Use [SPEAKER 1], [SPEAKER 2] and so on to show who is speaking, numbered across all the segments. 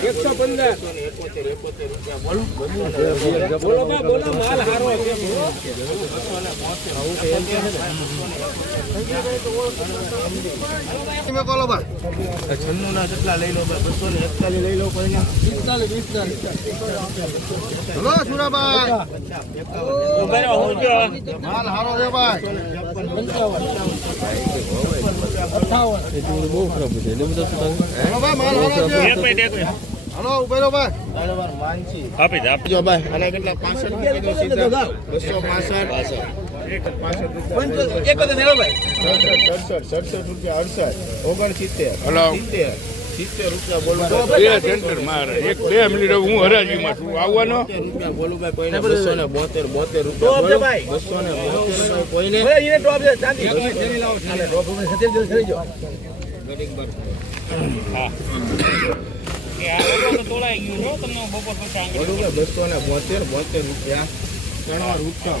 [SPEAKER 1] એકસો પંદર બોલો બોલો માલ હારો
[SPEAKER 2] છન્નું ના જેટલા લઈ લો બસો ને એકતાલીસ લઈ લો હલો સુરાભાઈ માલ હારો હલો ભાઈ ઉભે રહો ભાઈ. માનસી
[SPEAKER 3] આપી દે.
[SPEAKER 2] ભાઈ. અને કેટલા? 65 કીધું સીધા. 265 સડસઠ સડસઠ રૂપિયા અડસઠ. ઓગણસિત્તેર
[SPEAKER 3] હલો.
[SPEAKER 2] સિત્તેર. સિત્તેર રૂપિયા બોલવા
[SPEAKER 3] બે સેન્ટર મારે એક બે મિનિટ હું હરાજીમાં છું. આવવાનો?
[SPEAKER 2] બોતેર બોલું કોઈને બસો ને બોતેર બોતેર રૂપિયા બસો ને બોતેર કોઈને. બસો ને બોતેર બોતેર રૂપિયા. ચણવા રૂપિયા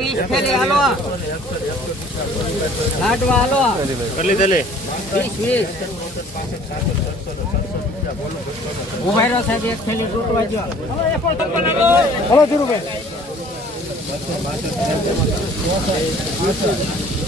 [SPEAKER 4] વીસ થેલી હાલો. લાડવા હાલો.
[SPEAKER 3] કેટલી દલે
[SPEAKER 4] વીસ વીસ. ઊભા રહ્યો સાહેબ એક થેલી તૂટવા જો
[SPEAKER 2] હલો.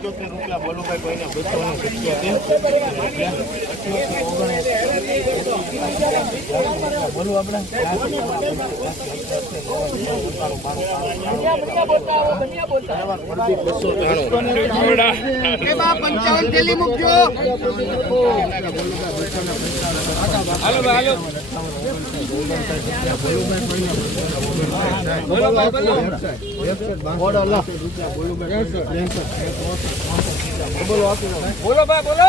[SPEAKER 2] સત્યોતેર રૂપિયા બોલું ભાઈ કોઈને બસો ને સત્યોતેર બોલું આપણે. બસો ત્રાણું
[SPEAKER 4] થેલી મૂકજો
[SPEAKER 1] હાલો હાલો બોલો ભાઈ બોલો બોલો ભાઈ બોલો.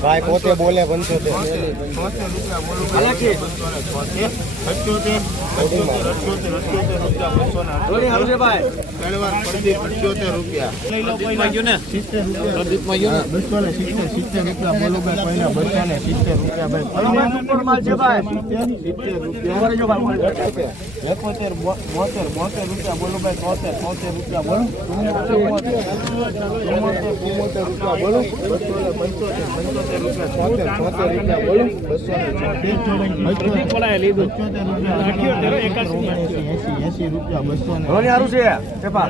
[SPEAKER 4] ભાઈ
[SPEAKER 2] પોતે બોલે પંચોતેર
[SPEAKER 1] પંચોતેર
[SPEAKER 2] એકોતેર બોતેર બોતેર રૂપિયા બોલો. ભાઈ તોતેર તોતેર રૂપિયા બોલો ચુમ્મોતેર રૂપિયા બોલો બસો પંચોતેર પંચોતેર રૂપિયા છોતેર છોતેર રૂપિયા બોલો બસો ને છોતેર લીધું એસી એસી રૂપિયા બસો ને.
[SPEAKER 1] ધોની હારું છે. પેપા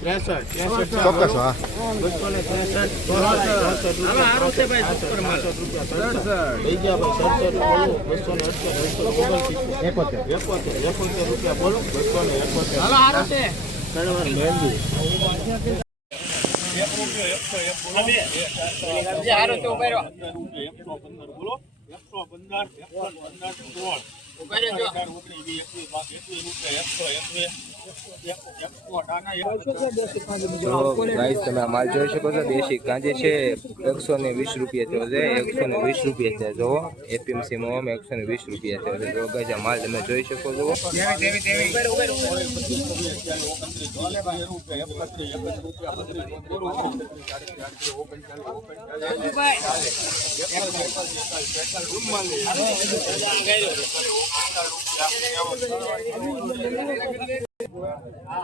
[SPEAKER 2] ચોક્કસ હા. એકોતેર એકોતેર એકોતેર રૂપિયા બોલો બસો ને એકોતેર. ઘણીવાર મહેંદી
[SPEAKER 5] તો ગાઈસ તમે આ માલ જોઈ શકો છો. દેશી કાંજે છે. એકસો ને વીસ રૂપિયા થયો છે. એકસો ને વીસ રૂપિયા છે જો એપીએમસી માં એકસો ને વીસ રૂપિયા થયો છે. જો ગાઈસ માલ તમે જોઈ શકો છો.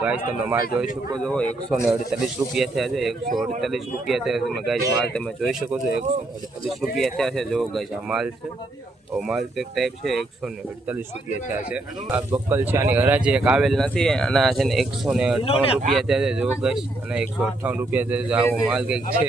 [SPEAKER 5] ગાઈસ, તમે માલ જોઈ શકો છો. એકસો ને અડતાલીસ રૂપિયા થયા છે. એકસો અડતાલીસ રૂપિયા થયા તમે ગાઈસ, માલ તમે જોઈ શકો છો. એકસો અડતાલીસ રૂપિયા થયા છે. જો ગાઈસ, આ માલ છે. તો માલ એક ટાઈપ છે. એકસો ને અડતાલીસ રૂપિયા થયા છે. આ બક્કલ છે. આની હરાજી એક આવેલ નથી. અને આ છે ને એકસો ને અઠાવન રૂપિયા થયા છે. જો ગાઈસ, અને એકસો અઠાવન રૂપિયા થયા છે. આવો માલ કંઈક છે.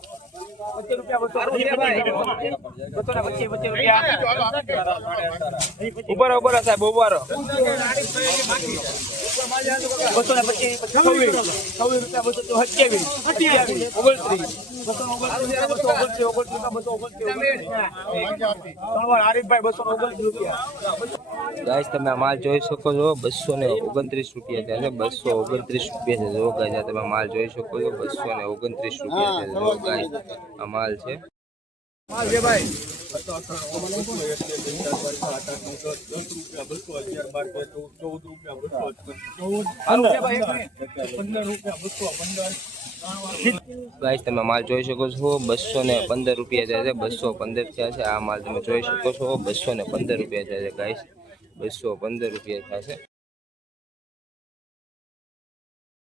[SPEAKER 6] તો સત્યાવીસ સાહેબ ઓગણત્રીસ બસો ઓગણત્રીસ બસો ઓગણત્રીસ ઓગણત્રીસ બસો ઓગણત્રીસ આરીફભાઈ બસો ઓગણત્રીસ રૂપિયા
[SPEAKER 5] ગાઈસ, તમે માલ જોઈ શકો છો. બસો ને ઓગણત્રીસ રૂપિયા છે. છે બસો ઓગણત્રીસ રૂપિયા છે. જો ગાય તમે માલ જોઈ શકો છો. બસો ને ઓગણત્રીસ રૂપિયા છે. જો ગાય આ માલ છે. ગાઈસ તમે માલ જોઈ શકો છો, બસો ને પંદર રૂપિયા જાય છે, બસો પંદર થયા છે. આ માલ તમે જોઈ શકો છો, બસો ને પંદર રૂપિયા જાય છે ગાઈસ બસો પંદર રૂપિયા છે.